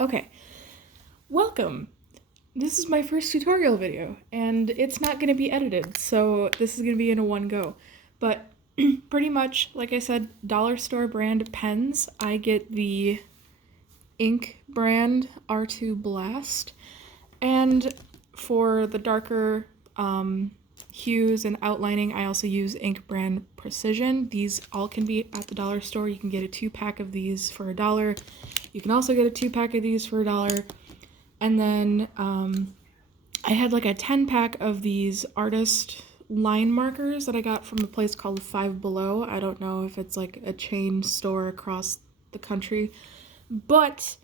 Okay, welcome. This is my first tutorial video, and it's not going to be edited, so this is going to be in a one go. But pretty much, like I said, dollar store brand pens. I get the ink brand R2 Blast, and for the darker hues and outlining, I also use ink brand Precision. These all can be at the dollar store. You can get a 2-pack of these for $1. You can also get a 2-pack of these for $1. And then I had like a 10-pack of these artist line markers that I got from a place called Five Below. I don't know if it's like a chain store across the country, but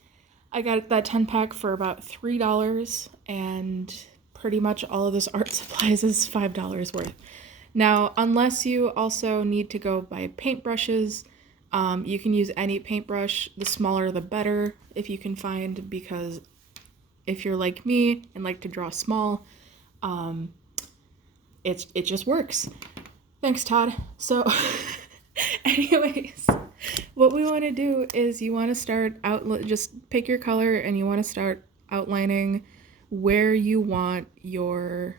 I got that 10-pack for about $3, and pretty much all of this art supplies is $5 worth. Now, unless you also need to go buy paintbrushes, you can use any paintbrush. The smaller the better if you can find, because if you're like me and like to draw small, it just works. Thanks, Todd. So anyways, what we want to do is you want to start out, just pick your color and you want to start outlining where you want your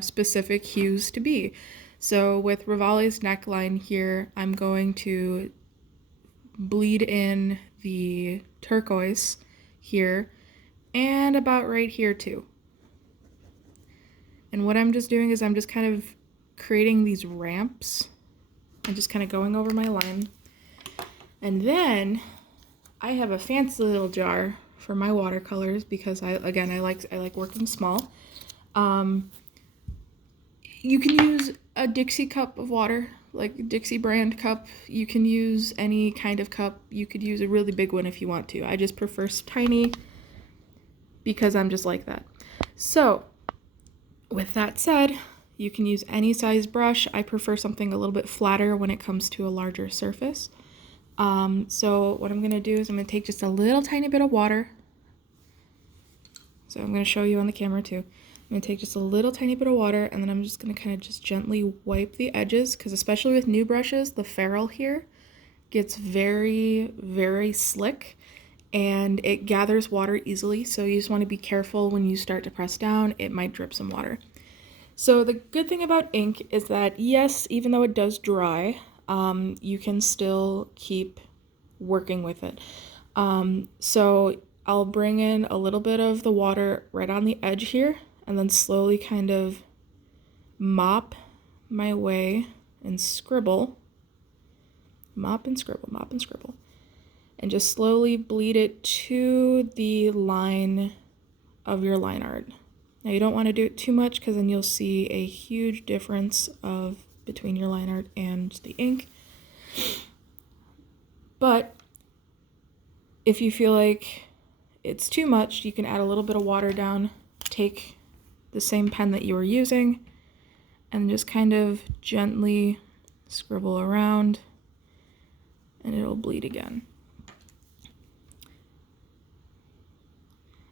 specific hues to be. So with Rivali's neckline here, I'm going to bleed in the turquoise here and about right here too. And what I'm just doing is I'm just kind of creating these ramps and just kind of going over my line. And then I have a fancy little jar for my watercolors because I like working small. You can use a Dixie cup of water, like Dixie brand cup. You can use any kind of cup. You could use a really big one if you want to. I just prefer tiny because I'm just like that. So with that said, you can use any size brush. I prefer something a little bit flatter when it comes to a larger surface. So what I'm going to do is I'm going to take just a little tiny bit of water. So I'm going to show you on the camera too. I'm going to take just a little tiny bit of water, and then I'm just going to kind of just gently wipe the edges, because especially with new brushes, the ferrule here gets very, very slick and it gathers water easily. So you just want to be careful when you start to press down. It might drip some water. So the good thing about ink is that, yes, even though it does dry, you can still keep working with it. So I'll bring in a little bit of the water right on the edge here, and then slowly kind of mop my way and scribble. Mop and scribble, mop and scribble. And just slowly bleed it to the line of your line art. Now you don't want to do it too much, because then you'll see a huge difference between your line art and the ink. But if you feel like it's too much, you can add a little bit of water down, take the same pen that you were using, and just kind of gently scribble around, and it'll bleed again.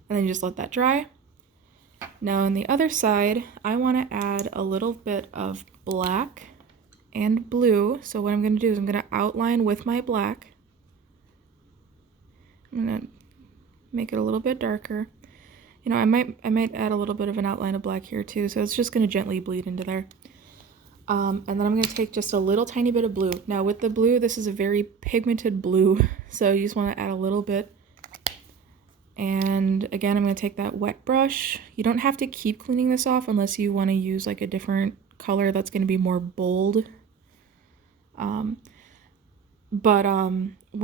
And then you just let that dry. Now on the other side, I want to add a little bit of black and blue. So what I'm going to do is I'm going to outline with my black. I'm going to make it a little bit darker. You know, I might add a little bit of an outline of black here too, so it's just going to gently bleed into there. And then I'm going to take just a little tiny bit of blue. Now with the blue, this is a very pigmented blue, so you just want to add a little bit. And again, I'm going to take that wet brush. You don't have to keep cleaning this off unless you want to use like a different color that's going to be more bold. When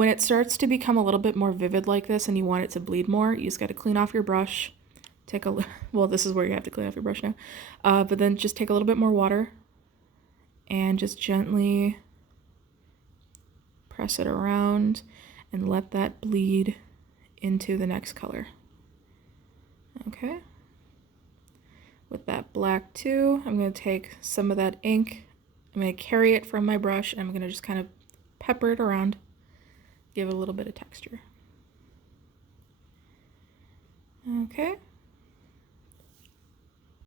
it starts to become a little bit more vivid like this and you want it to bleed more, you just got to clean off your brush. Well, this is where you have to clean off your brush now. But then just take a little bit more water and just gently press it around and let that bleed into the next color. Okay. With that black too, I'm going to take some of that ink. I'm going to carry it from my brush, and I'm going to just kind of pepper it around, give it a little bit of texture. Okay.